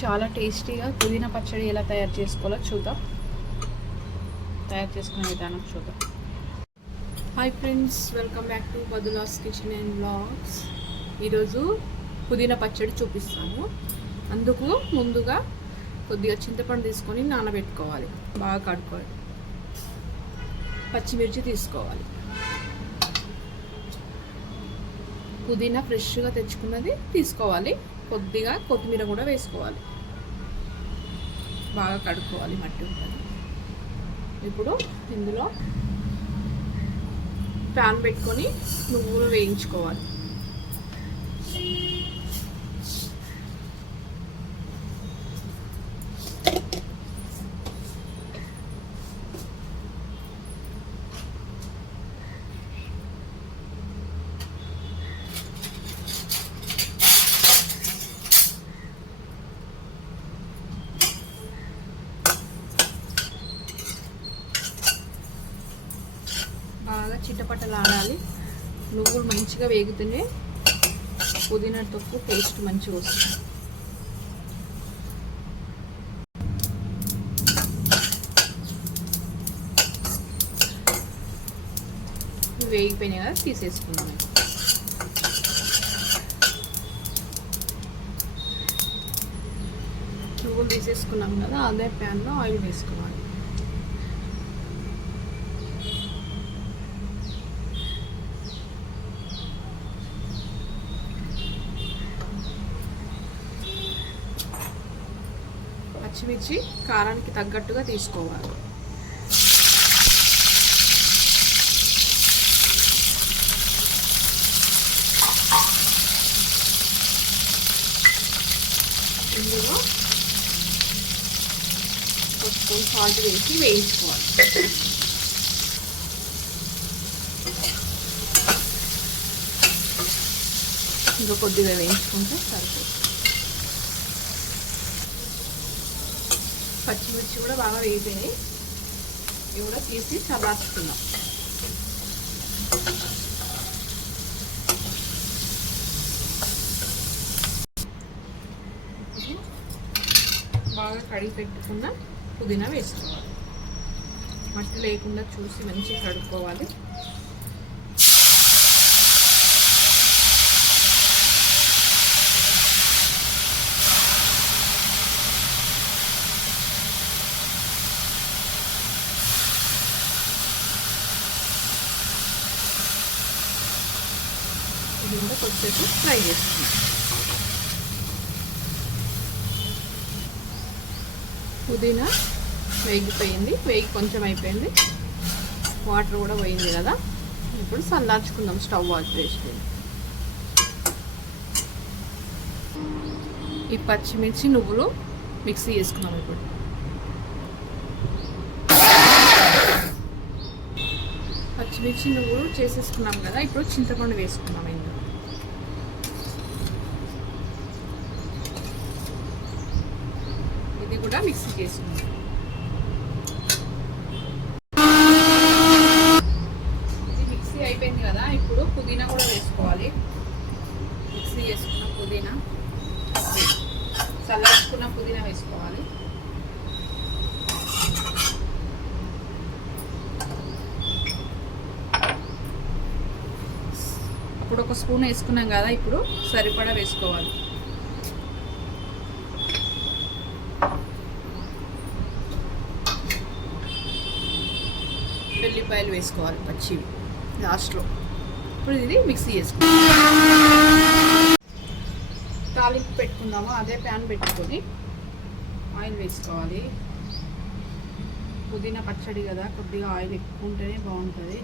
చాలా టేస్టీగా పుదీనా పచ్చడి ఎలా తయారు చేసుకోవాలో చూద్దాం. తయారు చేసుకునే విధానం చూద్దాం. Hi friends welcome back to బదులాస్ kitchen and blogs ఈరోజు పుదీనా పచ్చడి చూపిస్తాను. అందుకు ముందుగా కొద్దిగా చింతపండు తీసుకొని నానబెట్టుకోవాలి. బాగా కడుక్కోవాలి. పచ్చిమిర్చి తీసుకోవాలి. పుదీనా ఫ్రెష్గా తెచ్చుకున్నది తీసుకోవాలి. కొద్దిగా కొత్తిమీర కూడా వేసుకోవాలి. బాగా కడుక్కోవాలి మట్టి ఉంటుంది. ఇప్పుడు ఇందులో ప్యాన్ పెట్టుకొని నువ్వులు వేయించుకోవాలి. బాగా చిట్టపట్టలాడాలి నువ్వులు మంచిగా వేగుతూనే పుదీనా తొక్కు టేస్ట్ మంచిగా వస్తుంది. వేగిపోయినాయి కదా తీసేసుకుందాం. నువ్వులు తీసేసుకున్నాం కదా అదే ప్యాన్లో ఆయిల్ వేసుకోవాలి. పచ్చిమిర్చి కారానికి తగ్గట్టుగా తీసుకోవాలి. ఇందులో కొంచెం సాల్ట్ వేసి వేయించుకోవాలి. ఇంకా కొద్దిగా వేయించుకుంటే సరిపోతుంది. పచ్చిమిర్చి కూడా బాగా వేగిపోయినాయి. ఇవి కూడా తీసి చల్లార్చుకుందాం బాగా కడిగి పెట్టుకున్న పుదీనా వేసుకోవాలి. మట్టి లేకుండా చూసి మంచిగా కడుక్కోవాలి. ఇది కూడా కొద్దిసేపు ఫ్రై చేసుకుందాం పుదీనా వేగిపోయింది. వేగి కొంచెం అయిపోయింది. వాటర్ కూడా పోయింది కదా. ఇప్పుడు సల్లార్చుకుందాం స్టవ్ ఆఫ్ చేసి. ఈ పచ్చిమిర్చి నువ్వులు మిక్సీ చేసుకున్నాం ఇప్పుడు. పచ్చిమిర్చి నువ్వులు చేసేసుకున్నాం కదా. ఇప్పుడు చింతపండు వేసుకున్నాం ఇందులో ఇది కూడా మిక్సీ చేసుకున్నాం ఇది మిక్సీ అయిపోయింది కదా ఇప్పుడు పుదీనా కూడా వేసుకోవాలి. మిక్సీ చేసుకున్న పుదీనా. చల్లార్చుకున్న పుదీనా వేసుకోవాలి. అప్పుడు ఒక స్పూన్ వేసుకున్నాం కదా ఇప్పుడు సరిపడా వేసుకోవాలి. వెల్లిపాయలు వేసుకోవాలి పచ్చివి లాస్ట్లో. ఇప్పుడు ఇది మిక్సీ చేసుకోవాలి తాలింపు పెట్టుకుందాము? అదే ప్యాన్ పెట్టుకొని ఆయిల్ వేసుకోవాలి. పుదీనా పచ్చడి కదా కొద్దిగా ఆయిల్ ఎక్కువ ఉంటేనే బాగుంటుంది.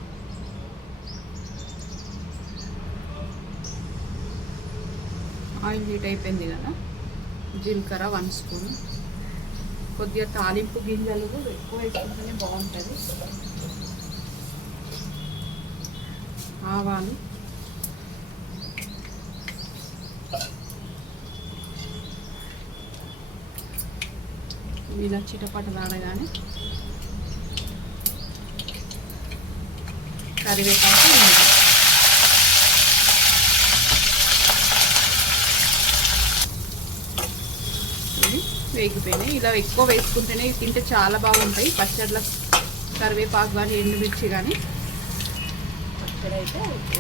ఆయిల్ హీట్ అయిపోయింది కదా జీలకర్ర వన్ స్పూన్. కొద్దిగా తాలింపు గింజలు ఎక్కువ వేసుకుంటేనే బాగుంటుంది. ఆవాలు ఇలా ఇలా చిటపటలాడగానే కరివేపాకు వేగిపోయినాయి. ఇలా ఎక్కువ వేసుకుంటేనే తింటే చాలా బాగుంటాయి. పచ్చళ్ళ కరివేపాకు కానీ ఎండుమిర్చి కానీ ఇక్కడైతే అయితే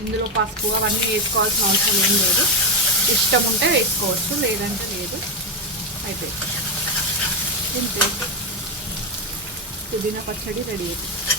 ఇందులో పసుపు అవన్నీ వేసుకోవాల్సిన అవసరం ఏం లేదు. ఇష్టం ఉంటే వేసుకోవచ్చు లేదంటే లేదు. అయితే తింటే పుదీనా పచ్చడి రెడీ అవుతుంది